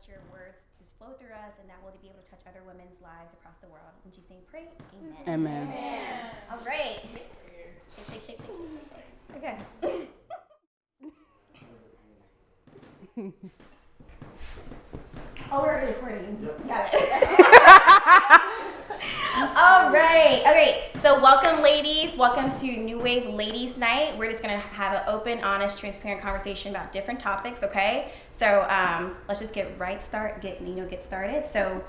let your words just flow through us, and that we'll be able to touch other women's lives across the world. In Jesus' name, pray. Amen. Amen. Amen. All right. Shake, shake, shake, shake, shake, shake, shake. Okay. Oh, we're already recording. Yep. Got it. All right. Okay. So welcome, ladies. Welcome to New Wave Ladies Night. We're just gonna have an open, honest, transparent conversation about different topics. Okay. So let's just get started. So,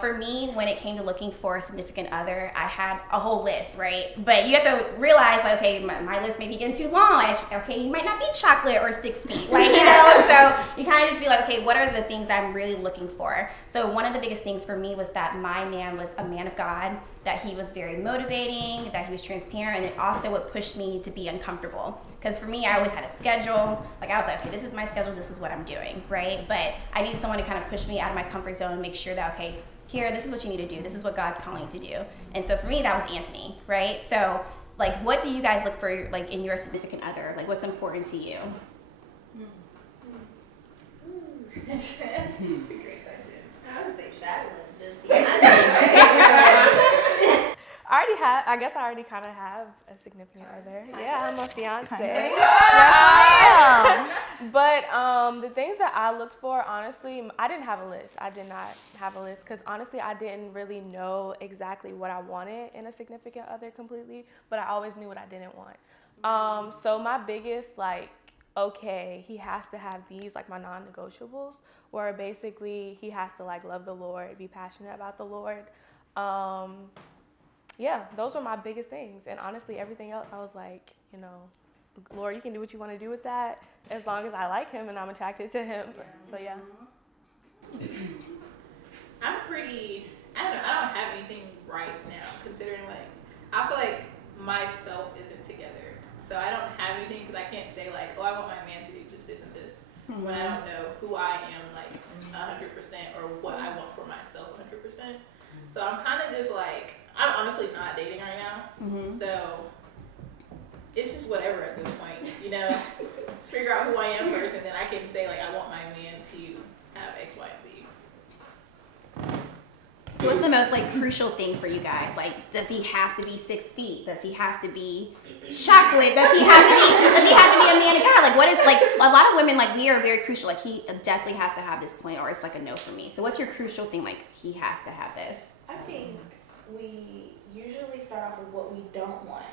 for me, when it came to looking for a significant other, I had a whole list, right? But you have to realize, like, okay, my list may be getting too long. Like, okay, he might not be chocolate or 6 feet, like, So you kind of just be like, okay, what are the things I'm really looking for? So one of the biggest things for me was that my man was a man of God, that he was very motivating, that he was transparent, and it also would push me to be uncomfortable. Because for me, I always had a schedule. Like, I was like, okay, this is my schedule, this is what I'm doing, right? But I need someone to kind of push me out of my comfort zone and make sure that, okay, here, this is what you need to do. This is what God's calling you to do. And so for me, that was Anthony, right? So, like, what do you guys look for, like, in your significant other? Like, what's important to you? Great question. I would say Shadowland. Just be honest. I guess I already kind of have a significant other. Yeah, I'm a fiance. But the things that I looked for, honestly, I didn't have a list. I did not have a list because honestly, I didn't really know exactly what I wanted in a significant other completely, but I always knew what I didn't want. So my biggest, okay, he has to have these, my non-negotiables, where basically he has to, love the Lord, be passionate about the Lord. Yeah, those are my biggest things. And honestly, everything else, I was like, Lord, you can do what you want to do with that as long as I like him and I'm attracted to him. So, yeah. I don't have anything right now, considering, I feel like myself isn't together. So I don't have anything because I can't say, I want my man to do just this and this when I don't know who I am, 100% or what I want for myself 100%. So I'm kind of just, I'm honestly not dating right now. So it's just whatever at this point, Just figure out who I am first, and then I can say, I want my man to have X, Y, and Z. So what's the most crucial thing for you guys? Does he have to be 6 feet? Does he have to be chocolate? Does he have to be a man of God? What is a lot of women we are very crucial. He definitely has to have this point, or it's a no for me. So what's your crucial thing? He has to have this. I think we usually start off with what we don't want,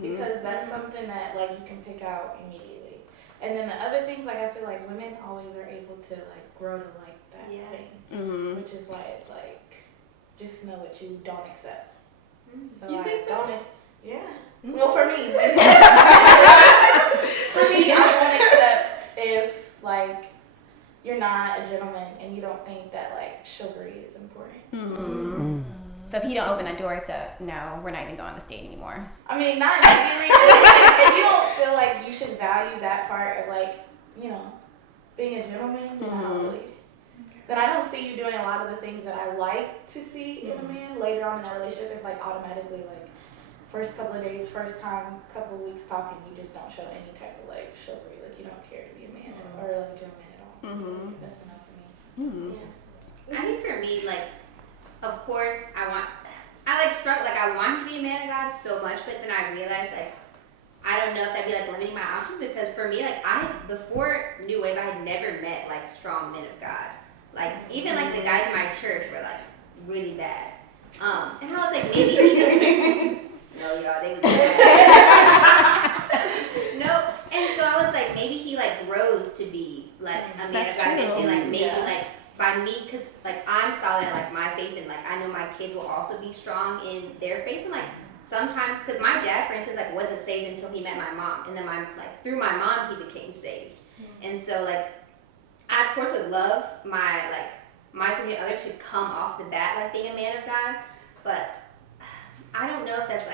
because that's something that you can pick out immediately. And then the other things, I feel like women always are able to grow to like that thing, which is why it's just know what you don't accept. So you think so? Yeah. Well, for me, I won't accept if you're not a gentleman and you don't think that chivalry is important. So if you don't open that door, it's a no, we're not even going on this date anymore. I mean, not immediately. If you don't feel like you should value that part of being a gentleman, not really. Then I don't see you doing a lot of the things that I like to see in a man later on in that relationship. If automatically first couple of dates, first time, couple of weeks talking, you just don't show any type of chivalry, you don't care to be a man or gentleman at all. So that's enough for me. Yes. I think for me, of course, I want to be a man of God so much, but then I realized I don't know if that'd be limiting my options, because for me, before New Wave, I had never met strong men of God. Even the guys in my church were really bad. And I was maybe he just no, y'all, they was bad. No, and so I was maybe he grows to be a man That's of God. true. Eventually, maybe by me, because I'm solid in my faith, and I know my kids will also be strong in their faith, and sometimes, because my dad, for instance, wasn't saved until he met my mom, and then through my mom he became saved. And so I of course would love my significant other to come off the bat being a man of God, but I don't know if that's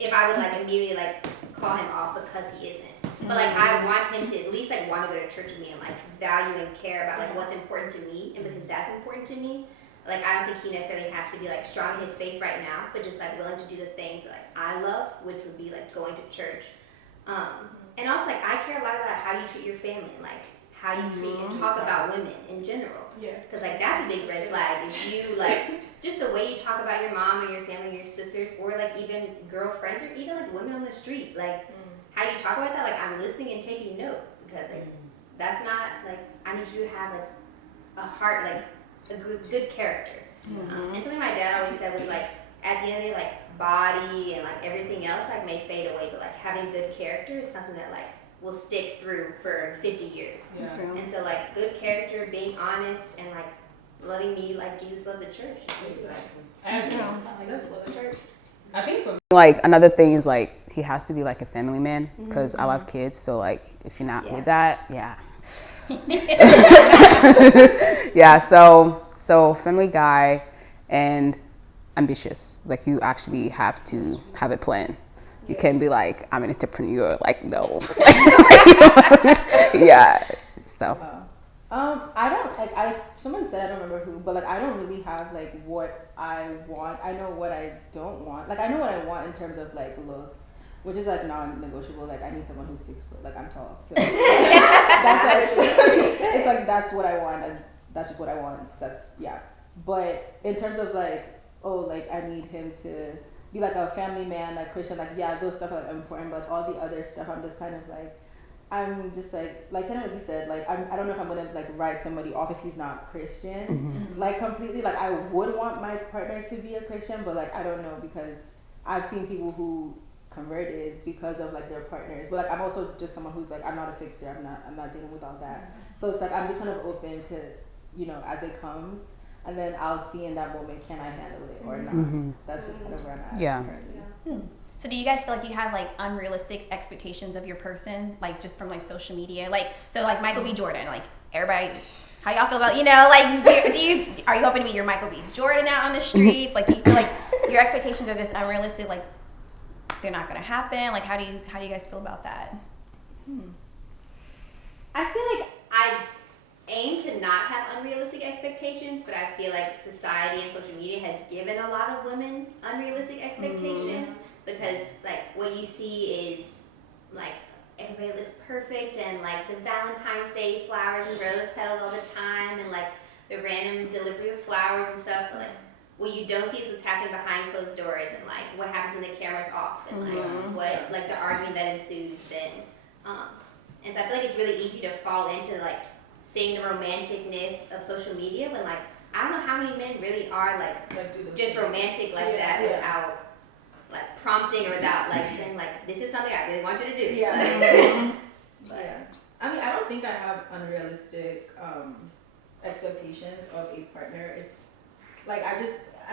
if I would immediately call him off because he isn't. But I want him to at least want to go to church with me and value and care about what's important to me, and because that's important to me. I don't think he necessarily has to be strong in his faith right now, but just willing to do the things that I love, which would be going to church. And also I care a lot about how you treat your family, and how you treat and talk about women in general. Yeah. Because like that's a big red flag. If you like just the way you talk about your mom or your family or your sisters or like even girlfriends or even like women on the street, like how you talk about that, like I'm listening and taking note because like that's not like I need you to have like a heart, like a good character. And something my dad always said was like at the end of the day, like body and like everything else like may fade away, but like having good character is something that like will stick through for 50 years. That's real. And so like good character, being honest, and like loving me like Jesus loves the church. Exactly. I like this love the church. I think for me, like another thing is like he has to be like a family man because I have kids. So like if you're not with that, yeah. So family guy and ambitious. Like you actually have to have a plan. You can't be like, I'm an entrepreneur. Like, no. Yeah. So. I don't like someone said, I don't remember who, but like I don't really have like what I want. I know what I don't want. Like I know what I want in terms of like looks, which is like non-negotiable. Like I need someone who's 6 foot. Like I'm tall, so that's like it's like that's what I want. And that's just what I want. That's yeah. But in terms of like like I need him to be like a family man, like Christian, like yeah, those stuff are like important. But all the other stuff, I'm just kind of like. I'm just like kind of like you said, like I don't know if I'm gonna like write somebody off if he's not Christian, like completely. Like I would want my partner to be a Christian, but like I don't know because I've seen people who converted because of like their partners. But like I'm also just someone who's like I'm not a fixer. I'm not dealing with all that. So it's like I'm just kind of open to as it comes, and then I'll see in that moment can I handle it or not. That's just kind of where I'm at. Yeah. Currently. So do you guys feel like you have like unrealistic expectations of your person, like just from like social media? Like, so like Michael B. Jordan, like everybody, how y'all feel about, like, are you hoping to meet your Michael B. Jordan out on the streets? Like, do you feel like your expectations are just unrealistic? Like, they're not going to happen? Like, how do you guys feel about that? I feel like I aim to not have unrealistic expectations, but I feel like society and social media has given a lot of women unrealistic expectations. Because like what you see is like everybody looks perfect and like the Valentine's Day flowers and rose petals all the time and like the random delivery of flowers and stuff, but like what you don't see is what's happening behind closed doors and like what happens when the camera's off and like what like the argument that ensues then. And so I feel like it's really easy to fall into like seeing the romanticness of social media when like I don't know how many men really are like just romantic like that without like prompting or without like saying like this is something I really want you to do. I mean, I don't think I have unrealistic expectations of a partner. It's like I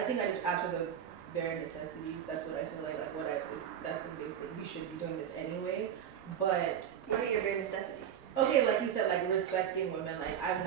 think I just ask for the bare necessities. That's what I feel like that's the basic. You should be doing this anyway. But what are your bare necessities? Okay, like you said, like respecting women. Like I'm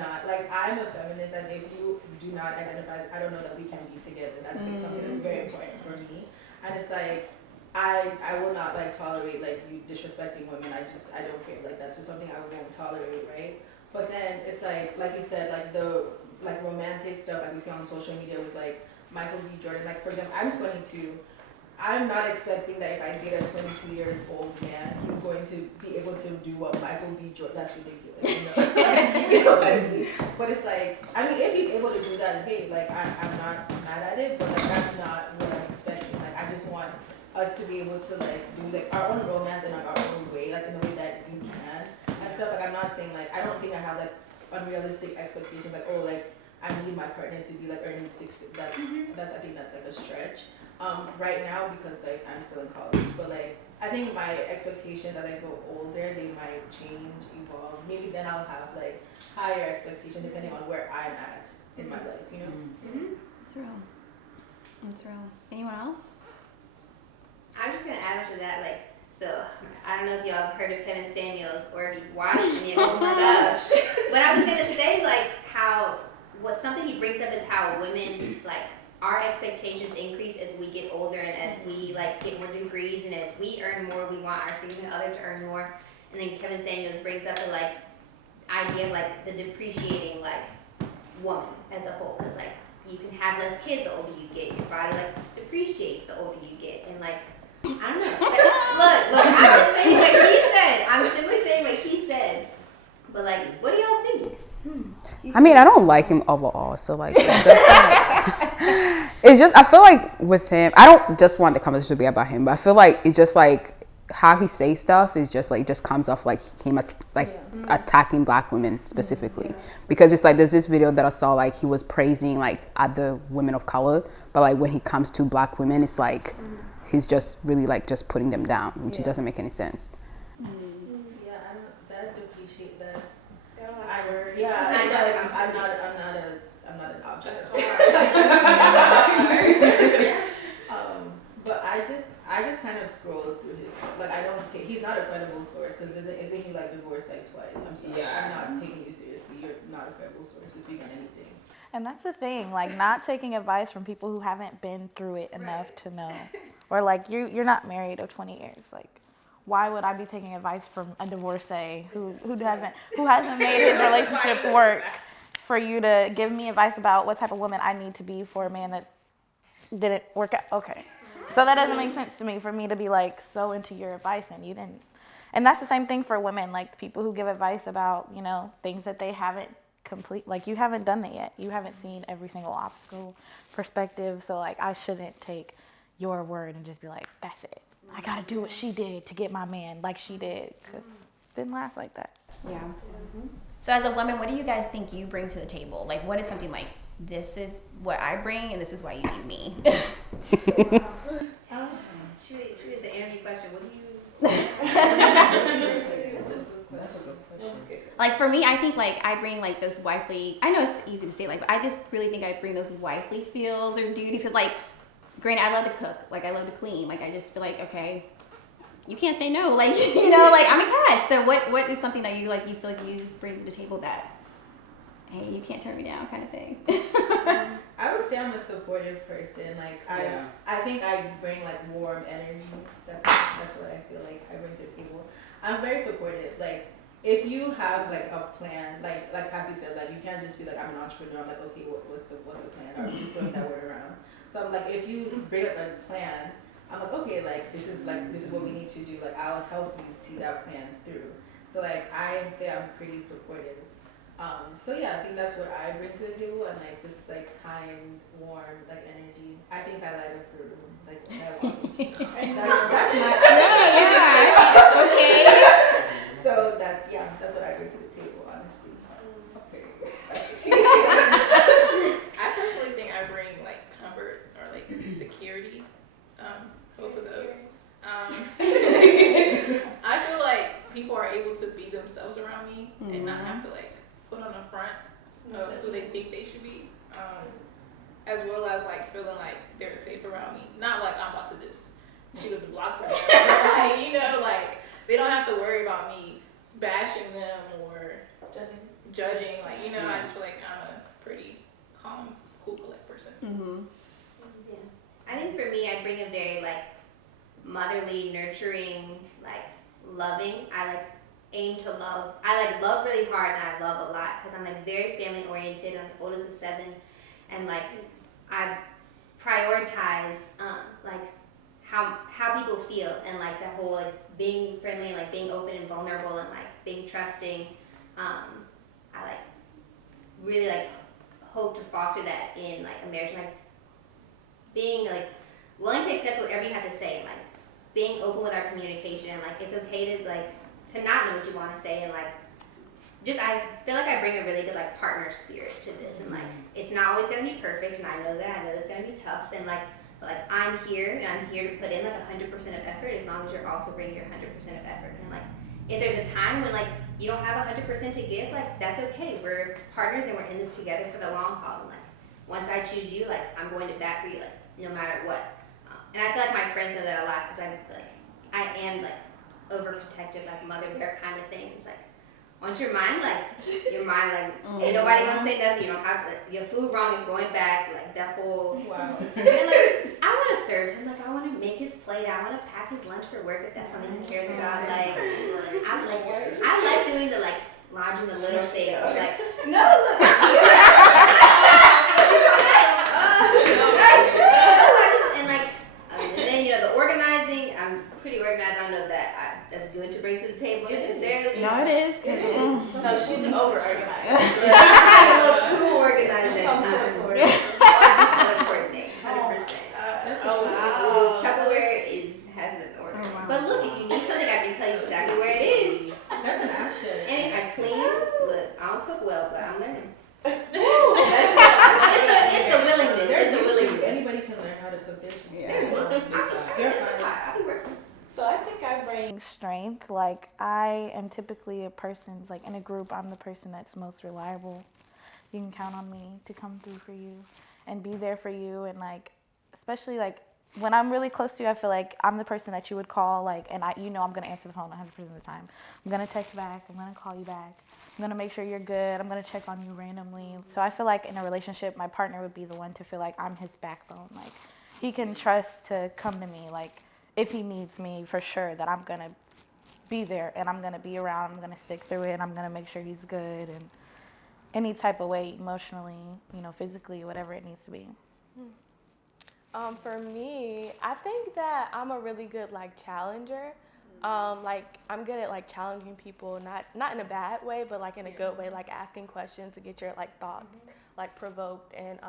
a feminist, and if you do not identify, I don't know that we can be together. That's just something that's very important for me. And it's like, I will not like tolerate like you disrespecting women. I don't feel like that's just something I won't tolerate, right? But then it's like you said, like the like romantic stuff like we see on social media with like Michael B. Jordan. Like for example, I'm 22. I'm not expecting that if I date a 22-year-old man, he's going to be able to do what Michael B. Jordan. That's ridiculous. You know what I mean? But it's like, I mean, if he's able to do that, hey, like I'm not mad at it, but like that's not what I'm expecting. Like I just want us to be able to like do like our own romance in like our own way, like in the way that you can and stuff. Like I'm not saying like I don't think I have like unrealistic expectations. Like like I need my partner to be like earning 6 figures. That's I think that's like a stretch. Right now because like I'm still in college, but like I think my expectations as I go older they might change, evolve. Maybe then I'll have like higher expectations depending on where I'm at in my life, you know. That's real. That's real. Anyone else? I'm just gonna add on to that, like, so I don't know if y'all have heard of Kevin Samuels or if you've watched any of his stuff, but I was gonna say like something he brings up is how women like. Our expectations increase as we get older and as we like get more degrees and as we earn more, we want our significant other to earn more. And then Kevin Samuels brings up the like idea of like the depreciating like woman as a whole, because like you can have less kids the older you get, your body like depreciates the older you get, and like I don't know. Like, look, I'm just saying what he said. I'm simply saying what he said. But like, what do y'all think? I mean, I don't like him overall, so like, it's just, it's just, I feel like with him, I don't just want the conversation to be about him, but I feel like it's just like how he says stuff is just like, it just comes off like he came at, like attacking black women specifically, because it's like there's this video that I saw, like he was praising like other women of color, but like when he comes to black women, it's like he's just really like just putting them down, which it doesn't make any sense. Yeah, that depreciate that. I Yeah, it's know like, what I'm not an object. Yeah. But I just kind of scroll through his, like I don't take, he's not a credible source, because isn't he like divorced like twice? I'm sorry, I'm not taking you seriously. You're not a credible source to speak on anything. And that's the thing, like not taking advice from people who haven't been through it enough to know. Or like you're not married of 20 years. Like why would I be taking advice from a divorcee who hasn't made his relationships work for you to give me advice about what type of woman I need to be for a man that didn't work out? Okay. So that doesn't make sense to me, for me to be like so into your advice and you didn't. And that's the same thing for women, like people who give advice about, you know, things that they haven't like you haven't done that yet. You haven't seen every single obstacle perspective. So like I shouldn't take your word and just be like, that's it. I got to do what she did to get my man like she did, because it didn't last like that. Yeah. So as a woman, what do you guys think you bring to the table? Like, what is something like, this is what I bring and this is why you need me? She is an interview question. What do you? Like for me, I think like I bring like those wifely, I know it's easy to say like, but I just really think I bring those wifely feels or duties, because like, granted, I love to cook, like I love to clean, like I just feel like, okay, you can't say no, like, you know, like I'm a catch. So what is something that you like, you feel like you just bring to the table that, hey, you can't turn me down kind of thing? I would say I'm a supportive person. Like I think I bring like warm energy. That's what I feel like I bring to the table. I'm very supportive. Like if you have like a plan, like Cassie said, like you can't just be like, I'm an entrepreneur. I'm like, okay, what's the plan? Or I'm just throwing that word around. So I'm like, if you bring up a plan, I'm like, okay, like this is what we need to do. Like I'll help you see that plan through. So like I say I'm pretty supportive. So yeah, I think that's what I bring to the table, and like just like kind, warm, like energy. I think I light up the room, like when I walk into. That's my Okay. So that's what I bring to the table, honestly. I personally think I bring like comfort or like security, both of those. I feel like people are able to be themselves around me and not have to like put on the front of who they think they should be, as well as like feeling like they're safe around me. Not like I'm about to just shoot up the block for them, like, you know, like they don't have to worry about me bashing them or judging. Like, you know, I just feel like I'm a pretty calm, cool, collected person. Yeah. I think for me, I bring a very like motherly, nurturing, like loving. I like aim to love. I like love really hard, and I love a lot because I'm like very family oriented. I'm the oldest of 7, and like I prioritize like how people feel, and like that whole like being friendly and like being open and vulnerable and like being trusting. I like really like hope to foster that in like a marriage, like being like willing to accept whatever you have to say, and like being open with our communication, and like it's okay to like to not know what you want to say, and like just I feel like I bring a really good like partner spirit to this, and like it's not always gonna be perfect, and I know it's gonna be tough, and like I'm here, and I'm here to put in like 100% of effort, as long as you're also bringing your 100% of effort. And like if there's a time when like you don't have 100% to give, like that's okay. We're partners and we're in this together for the long haul. And like once I choose you, like I'm going to bat for you, like no matter what. And I feel like my friends know that a lot, because I am like overprotective, like mother bear kind of thing. It's like once your mind ain't nobody gonna say nothing. You don't have like your food wrong is going back, like that whole Wow. And like I want to serve him, like I want to make his plate, I want to pack his lunch for work if that's something he cares about. Like I like doing the like laundry, the little things. Like and then you know the organizing. I'm pretty organized. I know that that's good to bring to the table necessarily. No, it is. No, she strength. Like, I am typically a person's, like, in a group, I'm the person that's most reliable. You can count on me to come through for you and be there for you. And, like, especially, like, when I'm really close to you, I feel like I'm the person that you would call, like, and I'm going to answer the phone 100% of the time. I'm going to text back. I'm going to call you back. I'm going to make sure you're good. I'm going to check on you randomly. So I feel like in a relationship, my partner would be the one to feel like I'm his backbone. Like, he can trust to come to me, like, if he needs me, for sure, that I'm going to be there and I'm going to be around. I'm going to stick through it. I'm going to make sure he's good and any type of way, emotionally, physically, whatever it needs to be. For me, I think that I'm a really good, like, challenger. Like, I'm good at, like, challenging people, not in a bad way, but, like, in a good way, like, asking questions to get your, like, thoughts, like, provoked, and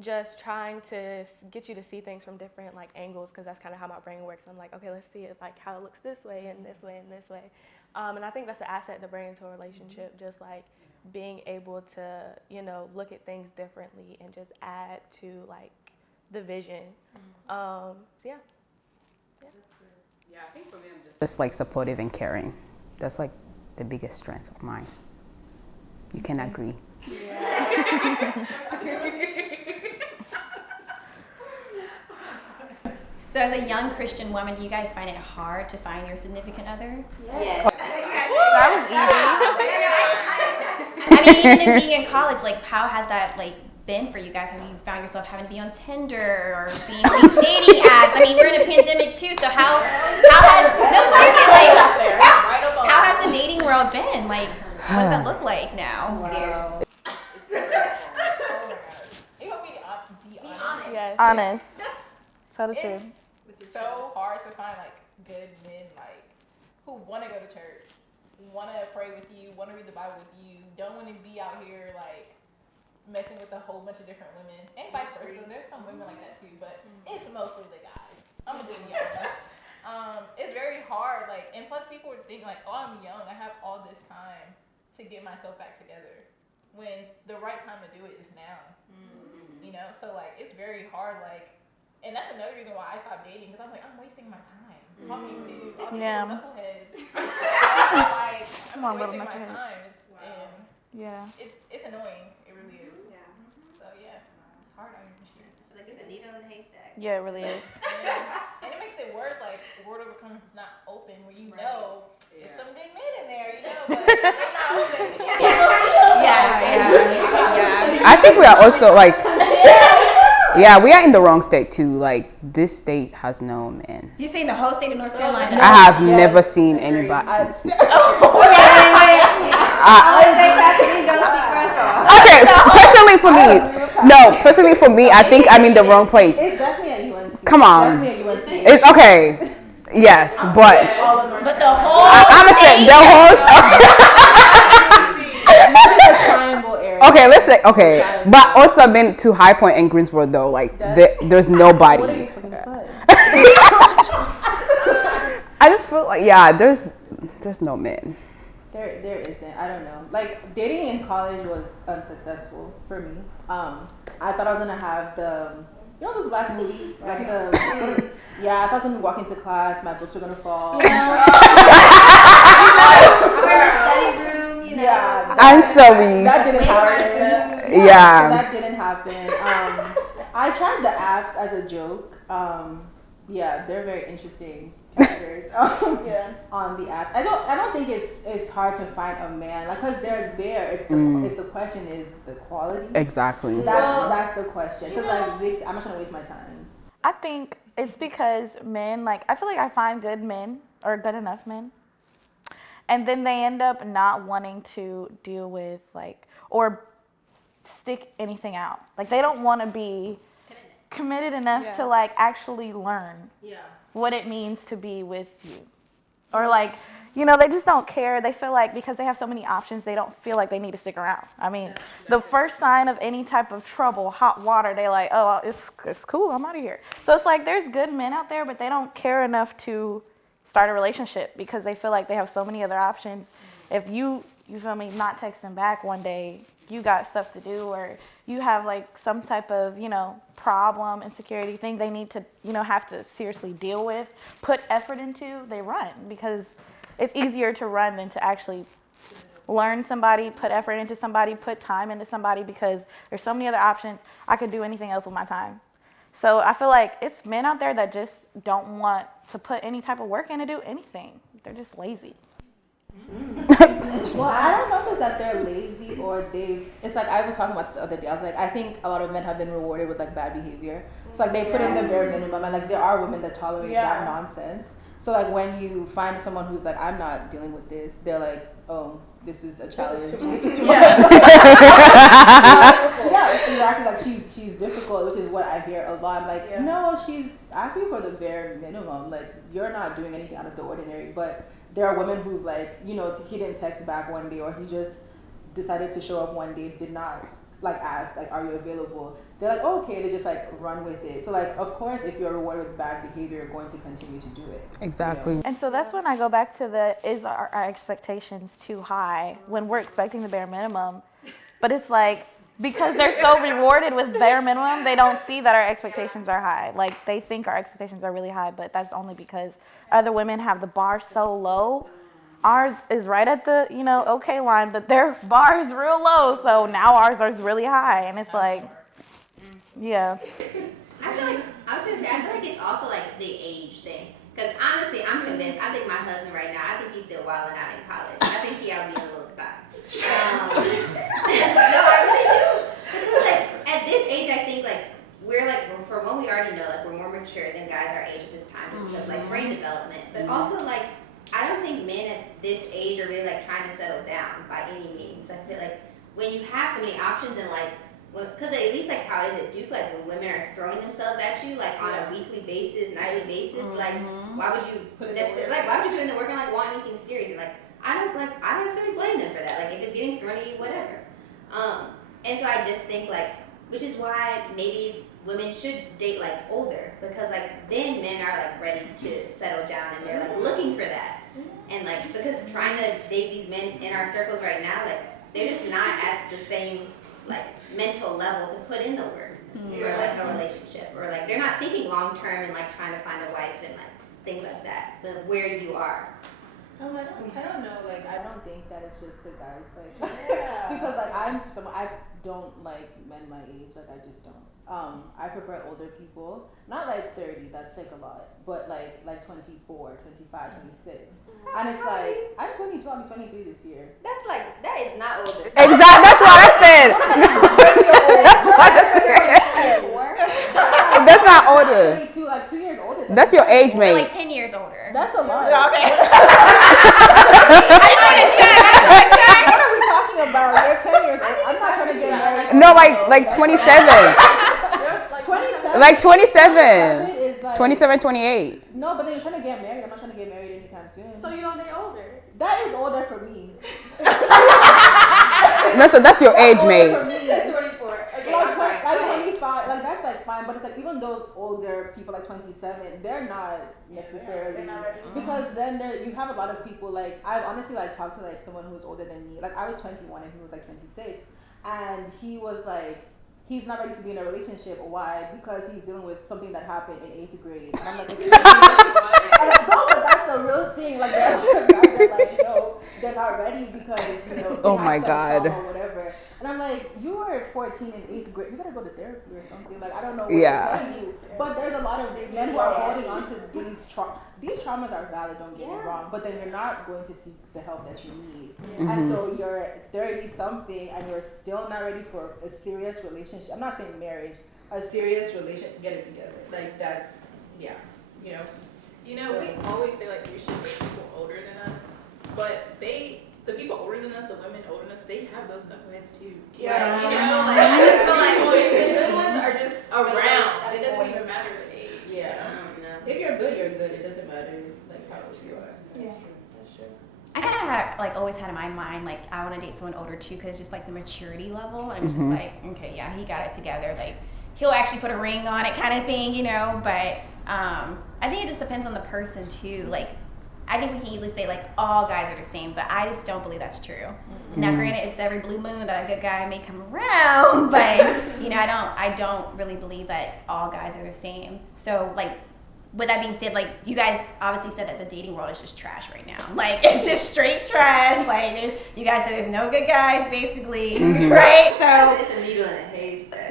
just trying to get you to see things from different, like, angles, because that's kind of how my brain works. I'm like, okay, let's see it, like, how it looks this way and this way and this way. And I think that's an asset to bring into a relationship, just, like, being able to, look at things differently and just add to, like, the vision. So yeah. Yeah, I think for me, I'm just like supportive and caring. That's like the biggest strength of mine. You can agree. Yeah. So as a young Christian woman, do you guys find it hard to find your significant other? Yes. That was easy. I mean, even in being in college, like, how has that, like, been for you guys? Have you found yourself having to be on Tinder or being on these dating apps? I mean, we're in a pandemic too, so how has the dating world been? Like, what does that look like now? Wow. You want me to be honest? Yes. Honest. Tell the truth. It's so hard to find, like, good men, like, who want to go to church, want to pray with you, want to read the Bible with you, don't want to be out here, like, messing with a whole bunch of different women, and vice versa. There's some women like that too, but it's mostly the guys. I'm gonna be honest. It's very hard, like, and plus people would think, like, oh, I'm young, I have all this time to get myself back together, when the right time to do it is now. So, like, it's very hard, like, and that's another reason why I stopped dating, because I'm like, I'm wasting my time talking to all these little knuckleheads. Like, I'm just wasting my time. It's annoying. It really is. Yeah. So yeah, it's hard out here in the streets. Like, it's a needle in the haystack. Yeah, it really is. And it makes it worse, like, Word Over Commerce is not open, where there's some good men in there, but it's not open. Yeah. I think we are also like, yeah, we are in the wrong state too. Like, this state has no men. You're saying the whole state of North Carolina? I have never seen anybody. Okay, personally for me, I think I'm in the wrong place. It's definitely at UNC. Come on. It's okay. Yes, but the whole I'm gonna say the Triangle area. Okay, let's say but also I've been to High Point and Greensboro though. Like, there's nobody. I just feel like there's no men. There isn't. I don't know. Like, dating in college was unsuccessful for me. I thought I was gonna have those black movies, like I thought I was gonna walk into class, my books were gonna fall. We're in the study room, Yeah, I'm so weak. That didn't happen. Yeah. So that didn't happen. I tried the apps as a joke. They're very interesting characters on the apps. I don't think it's hard to find a man, like, because they're there. It's the question is the quality. Exactly. That's the question. Because I'm not trying to waste my time. I think it's because men, like, I feel like I find good men or good enough men, and then they end up not wanting to deal with, like, or stick anything out. Like, they don't want to be committed enough to, like, actually learn what it means to be with you. Or, like, they just don't care. They feel like because they have so many options, they don't feel like they need to stick around. I mean, the first sign of any type of trouble, hot water, they like, oh, it's cool, I'm out of here. So it's like there's good men out there, but they don't care enough to start a relationship because they feel like they have so many other options. If you feel me, not texting back one day, you got stuff to do, or you have like some type of, you know, problem, insecurity thing they need to, you know, have to seriously deal with, put effort into, they run, because it's easier to run than to actually learn somebody, put effort into somebody, put time into somebody, because there's so many other options. I could do anything else with my time. So I feel like it's men out there that just don't want to put any type of work in to do anything. They're just lazy. Well, I don't know if it's that they're lazy or it's like I was talking about this the other day. I was like, I think a lot of men have been rewarded with like bad behavior. So like they put in the bare minimum, and like there are women that tolerate that nonsense. So like when you find someone who's like, I'm not dealing with this, they're like, oh, this is a challenge. This is too much. Yeah, exactly. Like she's difficult, which is what I hear a lot. I'm like, no, she's asking for the bare minimum. Like you're not doing anything out of the ordinary. But there are women who like, you know, he didn't text back one day, or he just decided to show up one day, did not like ask, like, are you available? They're like, oh, okay, they just like run with it. So like, of course, if you're rewarded with bad behavior, you're going to continue to do it. Exactly. You know? And so that's when I go back to is our expectations too high when we're expecting the bare minimum? But it's like, because they're so rewarded with bare minimum, they don't see that our expectations are high. Like they think our expectations are really high, but that's only because other women have the bar so low. Ours is right at the, you know, okay line, but their bar is real low. So now ours is really high. And it's like, yeah. I feel like, I was gonna say, I feel like it's also like the age thing. Because honestly, I'm convinced, I think my husband right now, I think he's still wilding out in college. I think he out being a little thot. No, I really do. Because like, at this age, I think like, we're like, for one, we already know like we're more mature than guys our age at this time, just because like brain development. But also like, I don't think men at this age are really like trying to settle down by any means. I feel like when you have so many options and like, because at least like how it is at Duke, like when women are throwing themselves at you like on a weekly basis, nightly basis, like why would you put in the work and like want anything serious? And like I don't necessarily blame them for that. Like if it's getting thrown at you, whatever. And so I just think like, which is why maybe women should date like older, because like then men are like ready to settle down and they're like looking for that. And like because trying to date these men in our circles right now, like they're just not at the same like mental level to put in the work for like a relationship, or like they're not thinking long term and like trying to find a wife and like things like that. But where you are. I don't know. Like I don't think that it's just the guys. Like because like I don't like men my age. Like I just don't. I prefer older people. Not like 30. That's like a lot. But like 24, 25, 26. And it's like I'm 22. I'll be 23 this year. That is not older. Exactly. That's what I said. That's what I said. That's not older. 22, like 2 years older. That's your age We're mate. like 10 years older. That's a lot. Okay. What are we talking about? You're 10 years old. I'm not trying to get married. No, like 27. 27. Like 27. Is like, 27, 28. No, but then you're trying to get married. I'm not trying to get married anytime soon. So you don't date older? That is older for me. No, so that's your age mate. For me. She said 24. Okay, I'm sorry. Like 25, like that's like fine, but it's like even those older people like 27, they're not necessarily because then you have a lot of people like I honestly like talked to like someone who's older than me. Like I was 21 and he was like 26, and he was like he's not ready to be in a relationship. Why? Because he's dealing with something that happened in 8th grade. And I'm like, no, but that's a real thing. Like there are guys that are like, no, they're not ready because they Oh had my some God. trauma or whatever. And I'm like, you were 14 in 8th grade. You gotta go to therapy or something. Like I don't know what to tell you. But there's a lot of men who are holding on to these traumas. These traumas are valid, don't get me wrong, but then you're not going to seek the help that you need. And so you're 30-something and you're still not ready for a serious relationship. I'm not saying marriage, a serious relationship, get it together. Like that's, you know. You know, we always say like we should date people older than us, but the people older than us, the women older than us, they have those knuckleheads too. Yeah. Like, you know, like I just feel like the good ones are just around. It doesn't even matter the age. Yeah. I don't know. If you're good, you're good. It doesn't matter like how old you are. Yeah, that's true. I kind of had like always had in my mind like I want to date someone older too because it's just like the maturity level. And I'm just like, okay, yeah, he got it together. Like he'll actually put a ring on it, kind of thing, you know. But I think it just depends on the person too. Like I think we can easily say like all guys are the same, but I just don't believe that's true. Now, granted, it's every blue moon that a good guy may come around, but you know, I don't really believe that all guys are the same. So, like, with that being said, like, you guys obviously said that the dating world is just trash right now. Like, it's just straight trash. Like, you guys said there's no good guys, basically, right? So It's a needle in a haystack.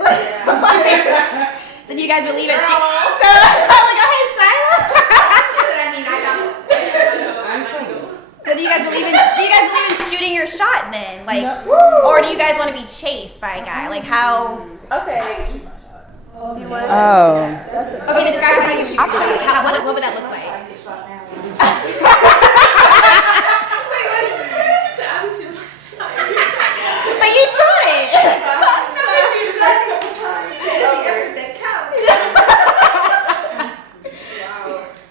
so do you guys believe it? So, like, go ahead, Shyla. I mean, I got. So do you guys believe in shooting your shot then? Like, or do you guys want to be chased by a guy? Like, how? Okay. Oh. Okay, describe how you shoot your shot. How, what would that look like? I get shot now. But you shot it.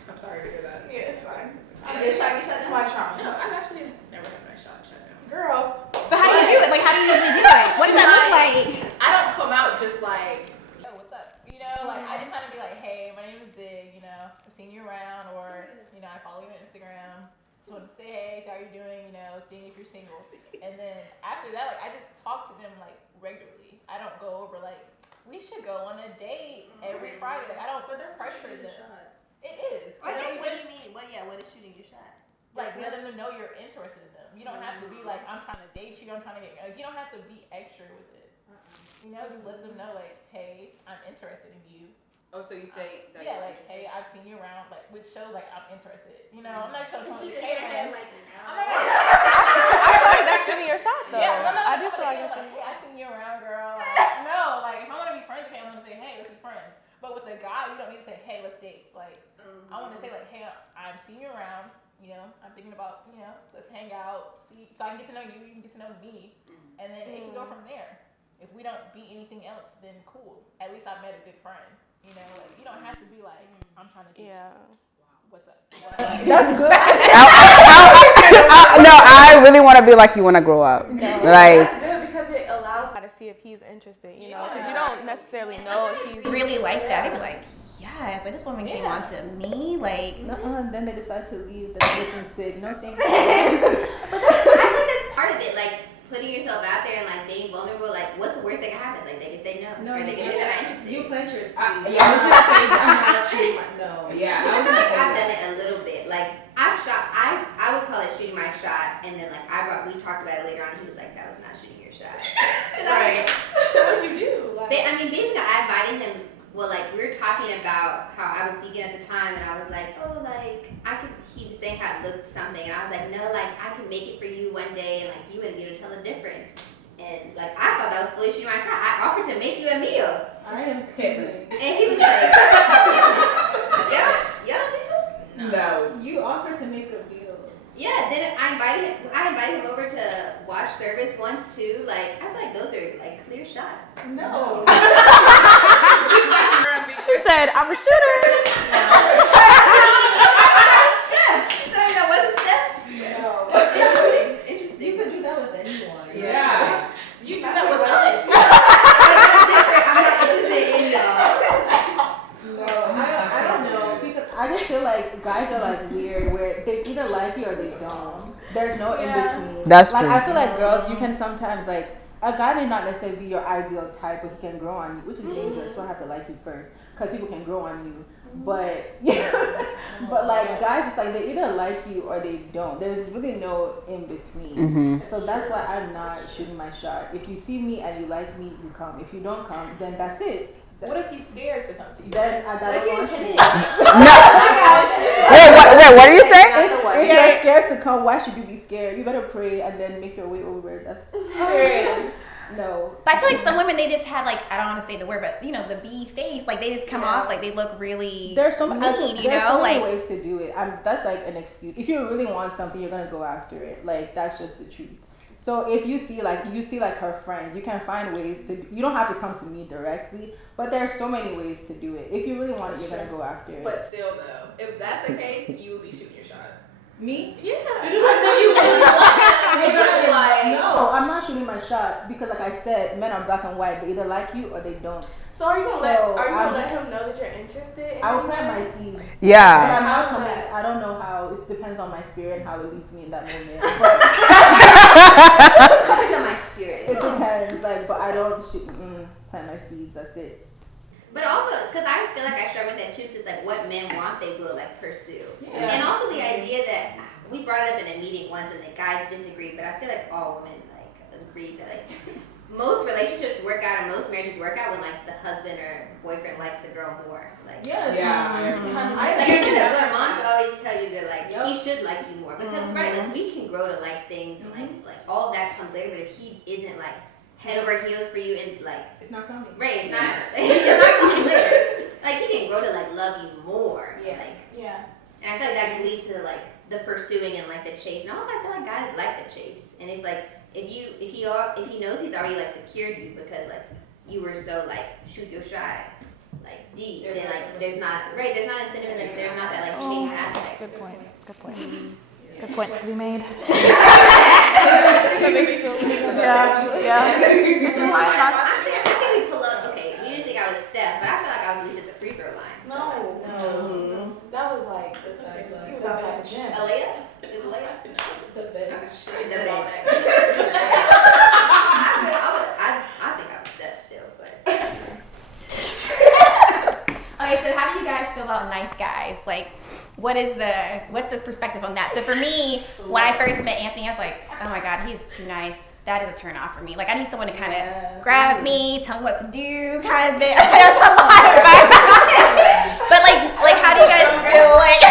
I'm sorry to hear that. Yeah, it's fine. My trauma. No, I've actually never had my shot shut down. Girl. So how do you do it? Like, how do you usually do it? What does that look like? I don't come out just like, yo, what's up? You know, like I just kind of be like, hey, my name is Zig. You know, I've seen you around, or you know, I follow you on Instagram. Just want to say hey, so how are you doing? You know, seeing if you're single. And then after that, like I just talk to them like regularly. I don't go over like we should go on a date every Friday. Like I don't pressure them. It is. I guess, what do you mean? What is shooting your shot? Like let them know you're interested in them. You don't have to be like I'm trying to date you. I'm trying to get. Like, you don't have to be extra with it. You know, just let them know like, hey, I'm interested in you. Oh, so you say that? Yeah, like, hey, I've seen you around, like, which shows like I'm interested. You know, I'm not trying to tell you, hey, man. I'm not gonna. I feel like that's shooting your shot though. Yeah, I do I'm feel like like, that's hey, I've seen you around, girl. Like, no, like if I want to be friends with you, I'm gonna say, hey, let's be friends. But with a guy, you don't need to say, hey, let's date. Like, I want to say like, hey, I've seen you around. You know, I'm thinking about, you know, let's hang out, see, so I can get to know you, you can get to know me, and then it can go from there. If we don't be anything else, then cool. At least I met a good friend. You know, like you don't have to be like, I'm trying to date you. What's up? That's good. No, I really want to be like you when I grow up. Like, That's good because it allows. to see if he's interested, you know, because you don't necessarily know if he's Really like that. They'd be like, yes, like this woman came on to me. Like, Then they decide to leave the person sick. No thanks. I think that's part of it, like putting yourself out there and like being vulnerable. Like, what's the worst that can happen? Like, they can say no, or they can say they're not interested. You plant your seed. yeah, I was gonna say that. I'm not shooting my no. Yeah, I feel like I've done it a little bit. Like, I've shot. I would call it shooting my shot, and then like we talked about it later on, and he was like, that was not shooting your shot. Right. So what'd you do? Like, I mean, basically, I invited him. Well, like we were talking about how I was vegan at the time, and I was like, oh, like he was saying how it looked something, and I was like, no, like I can make it for you one day, and like you wouldn't be able to tell the difference. And like I thought that was fully shooting my shot. I offered to make you a meal, I am skipping. and he was like, y'all don't think so? No. You offered to make a meal. Yeah. Then I invited him over to watch service once too. Like I feel like those are like clear shots. No. She said, I'm a shooter. Sorry, that wasn't Steph. No. Interesting. You could do that with anyone. Yeah. you do that with us. I'm not interested in y'all. No, I don't know because I just feel like guys are like weird where they either like you or they don't. There's no in between. That's like, true. I feel like girls, you can sometimes like a guy may not necessarily be your ideal type, but he can grow on you, which is dangerous. So I have to like you first because people can grow on you. But but like guys, it's like they either like you or they don't. There's really no in between. So that's why I'm not shooting my shot. If you see me and you like me, you come. If you don't come, then that's it. What if he's scared to come to you? Then I gotta Like you're want you. timid. No. Wait, what are you saying? That's the one. If you're scared to come, why should you be scared? You better pray and then make your way over. That's no. but I feel like some women, they just have like, I don't want to say the word, but you know, the bee face. Like they just come off like they look really There's so mean, many, you know, so many like. ways to do it. That's like an excuse. If you really want something, you're gonna go after it. Like that's just the truth. So if you see like her friends, you can find ways to. You don't have to come to me directly, but there are so many ways to do it. If you really want it, you're gonna go after it. But still, though, if that's the case, you would be shooting your shot. Me? Yeah. No, I'm not shooting my shot because, like I said, men are black and white. They either like you or they don't. So are you gonna let him know that you're interested? I will plant my seeds. But Yeah. I'm not coming. I don't know how. It depends on my spirit and how it leads me in that moment. But Depends on my spirit. it depends. Like, but I don't plant my seeds. That's it. But also, because I feel like I struggle with that too, because like what men want, they will like pursue. Yeah. And also the idea that we brought it up in a meeting once and the guys disagreed, but I feel like all women like agree that like most relationships work out and most marriages work out when like the husband or boyfriend likes the girl more. Like Yeah. I feel that's what moms always tell you that like he should like you more because right, like we can grow to like things and like all that comes later, but if he isn't like head over heels for you and like It's not coming. right, it's not coming later. Like he can grow to like love you more. Yeah. Like Yeah. and I feel like that can lead to like the pursuing and like the chase. And also I feel like guys like the chase. And if like if he knows he's already like secured you because like you were so like shoot your shot like deep, then like there's not incentive and like there's not that like chase aspect. Good point. Good point. Good point to be made. That makes you feel Yeah. Yeah. This is why I'm not. Honestly, I think we pull up. Okay, we didn't think I was Steph, but I feel like I was at least at the free throw line. So, No. That was like he was outside the gym. Aaliyah? Is Aaliyah? The Oh, bench. shit, the bench. I think I was Steph still, but. Okay, so how do you guys feel about nice guys? Like, what's the perspective on that? So for me, when I first met Anthony, I was like, oh my God, he's too nice. That is a turn off for me. Like, I need someone to kind of grab me, tell me what to do, kind of thing. That's a lot, but like, how do you guys feel? Like,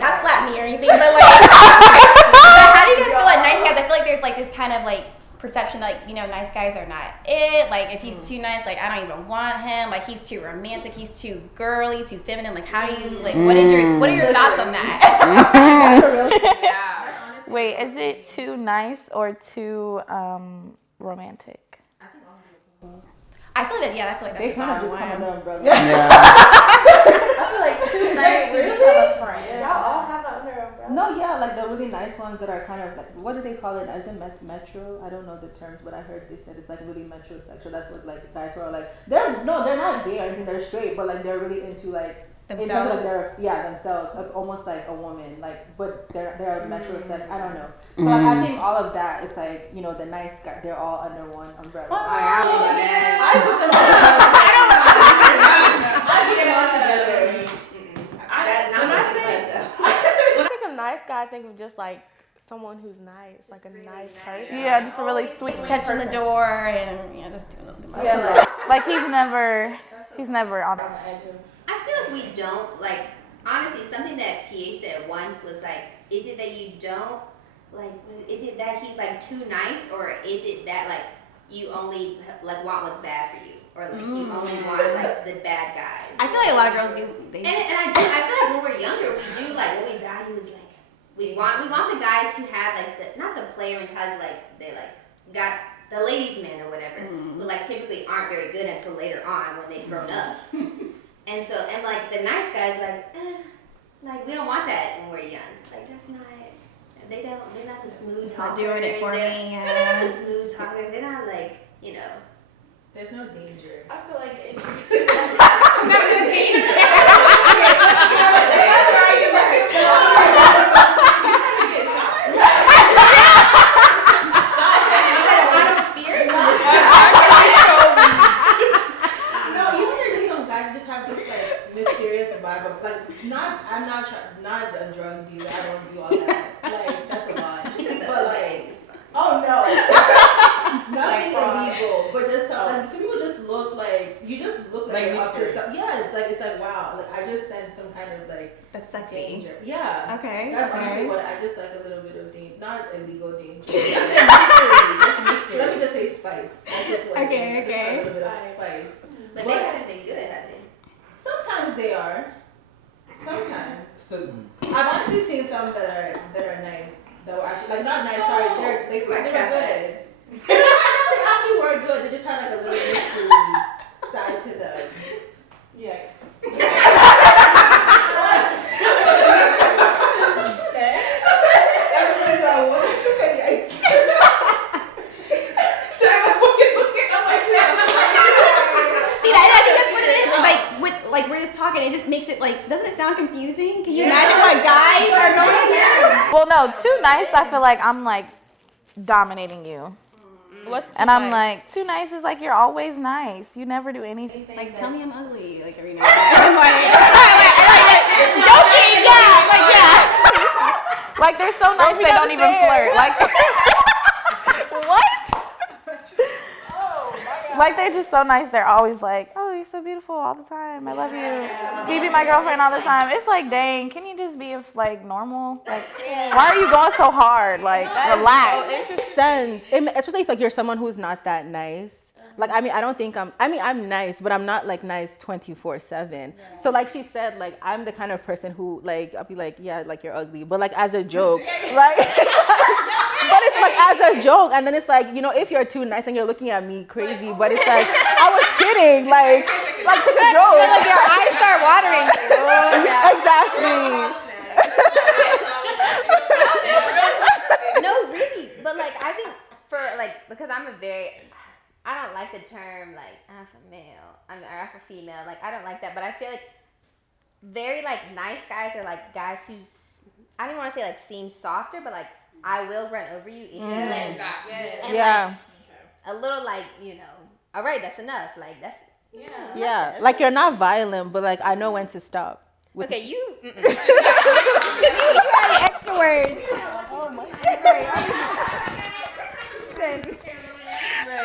not slap me or anything, but like, how do you guys feel like nice guys? I feel like there's like this kind of like perception, like, you know, nice guys are not it. Like, if he's too nice, like, I don't even want him. Like, he's too romantic. He's too girly, too feminine. Like, how do you like? What are your thoughts on that? Wait, is it too nice or too romantic? I feel like that's They just kind all of just come one. under umbrella. I feel like too nice to become a friend. Y'all all have that under umbrella. No, yeah, like the really nice ones that are kind of like, what do they call it? Is it metro? I don't know the terms, but I heard they said it's like really metrosexual. That's what like guys who are like, they're not gay or anything. They're straight, but like they're really into like Themselves. Themselves, like almost like a woman, like, but they're metrosexual. I don't know. So I think all of that is like, you know, the nice guy. They're all under one umbrella. I put them When I think of nice guy, I think of just like someone who's nice, like a nice person. Yeah, just a really sweet Touching the door and just doing the most. Yeah, like he's never on. I feel like we don't, like, honestly, something that PA said once was like, is it that you don't, like, is it that he's like too nice, or is it that like you only like want what's bad for you, or like you only want like the bad guys? I feel like a lot of girls do. And I feel like when we're younger, we do like what we value is like we want the guys who have like the not the player mentality, like they like got the ladies' men or whatever, but like typically aren't very good until later on when they've grown up. And so like the nice guys like we don't want that when we're young. Like that's not. They're not the smooth It's talkers. not doing it for me. They're not the smooth talkers. They're not like, you know. There's no danger. I feel like it I don't fear it. No, you hear just some guys just have this like mysterious vibe of like not a drug dealer. I don't do all that. Like that's a lot. But like, oh no, nothing illegal. But just some people just look like you just look like you're up to something. Yeah, it's like wow. Like I just sense some kind of like That's sexy. danger. Yeah. Okay. That's okay. honestly what I just like a little bit of danger, not illegal danger. Mystery. Let me just say spice. That's just what Okay, it is. okay. Just a little bit of spice. But they haven't been good, have they? Sometimes they are. Sometimes. So I've honestly seen some that are nice. That were actually like not nice. Sorry, they were good. They actually were good. They just had like a little mystery side to them. Yes. like we're just talking, it just makes it like, doesn't it sound confusing? Can you imagine what guys are going through? Well, no, too nice. I feel like I'm like dominating you. What's too And I'm nice? like, too nice is like you're always nice. You never do anything. Like, tell me I'm ugly, like every now and then. I'm like, joking, yeah, like yeah. Like they're so nice they don't even flirt. Like what? Like they're just so nice. They're always like, oh, you're so beautiful all the time. I love you. You be my girlfriend all the time. It's like, dang, can you just be like normal? Like, why are you going so hard? Like, relax. Makes sense. Especially if like you're someone who's not that nice. Like, I mean, I don't think I'm nice, but I'm not like nice 24/7. So like she said, like I'm the kind of person who like, I'll be like, yeah, like you're ugly, but like as a joke, right? But it's like as a joke, and then it's like, you know, if you're too nice and you're looking at me crazy, but it's like, I was kidding, like to the joke. But like your eyes start watering. Exactly. No, really. But like I think for like, because I don't like the term like alpha male, or alpha female. Like I don't like that, but I feel like very like nice guys are like guys who, I don't want to say like seem softer, but like I will run over you if you let me. And Yeah. like a little like, you know, all right, that's enough. Like that's Yeah. Like you're not violent, but like I know when to stop. okay. You you have the extra words. Oh my God. No.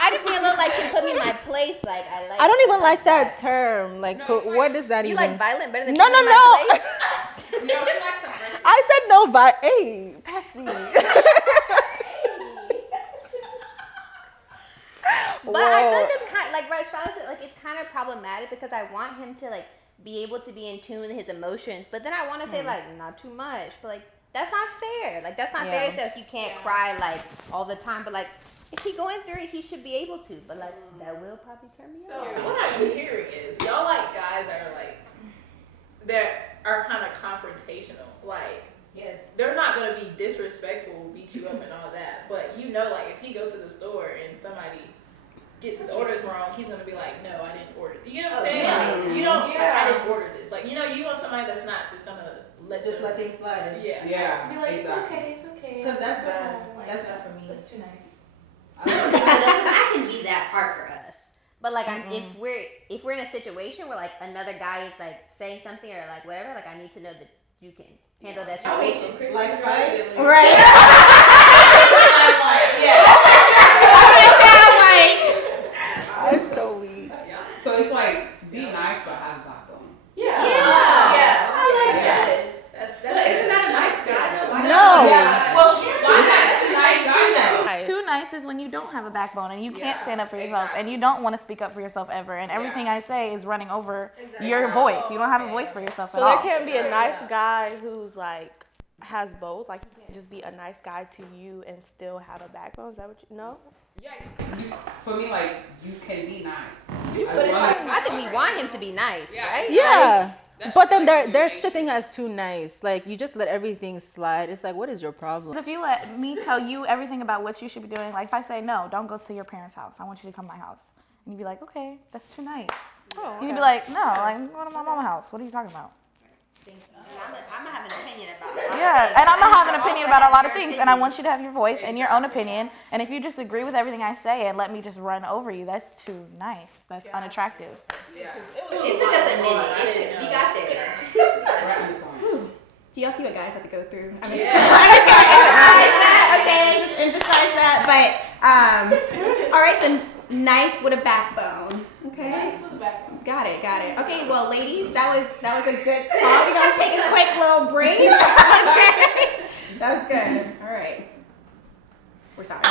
I just mean a little like to put me in my place. Like I don't even like that term. Like, what does that You even? like violent better than No, put me no, in my place? No, she likes some rest. I said no, but hey, Passy. But I feel like it's kind like Charlotte said, like it's kind of problematic because I want him to like be able to be in tune with his emotions, but then I want to say like not too much, but like that's not fair. Like that's not fair to say like you can't cry like all the time, but like if he going through it, he should be able to. But like that will probably turn me So on. what I'm hearing is y'all like guys that are like that are kind of confrontational. Like Yes. they're not gonna be disrespectful, beat you up and all that. But you know, like if he go to the store and somebody gets his orders wrong, he's gonna be like, no, I didn't order. You know what I'm saying? Like, you don't. Like, I didn't order this. Like you know, you want somebody that's not just gonna Just let things slide. Yeah. Be like, exactly. it's okay. Because that's It's bad. cool. Like, That's bad for me. That's too nice. I can be that part for us. But like if we're in a situation where like another guy is like saying something or like whatever, like I need to know that you can handle that situation. Like fight. Right. I'm so weak. So it's like be nice but have backbone. Yeah. I like that. Isn't that a nice guy though? No. Well, why not? That's a nice guy though. Too nice is when you don't have a backbone and you can't stand up for yourself and you don't want to speak up for yourself ever, and everything I say is running over your voice. You don't have a voice for yourself So at there all. can't be a nice guy who's like has both. Like you can't just be a nice guy to you and still have a backbone. Is that what you know? Yeah, for me, like you can be nice. I think we want him to be nice, right? Yeah. But then there's such a thing as too nice. Like you just let everything slide. It's like, what is your problem? If you let me tell you everything about what you should be doing, like if I say no, don't go to your parents' house. I want you to come to my house, and you'd be like, okay, that's too nice. Oh, You'd be like, no, I'm going to my mama's house. What are you talking about? I'm gonna have an opinion about Yeah, and I'm gonna have an opinion about a lot of things, and I want you to have your voice and your own opinion. And if you just agree with everything I say and let me just run over you, that's too nice. That's unattractive. It took us a minute. We got there. Do y'all see what guys have to go through? I'm just gonna emphasize that, okay? Just emphasize that. But all right, so nice with a backbone. Okay. Nice with the backbone. Got it. Okay, well, ladies, that was a good talk. We're gonna take a quick little break. Okay. That was good. All right. We're sorry.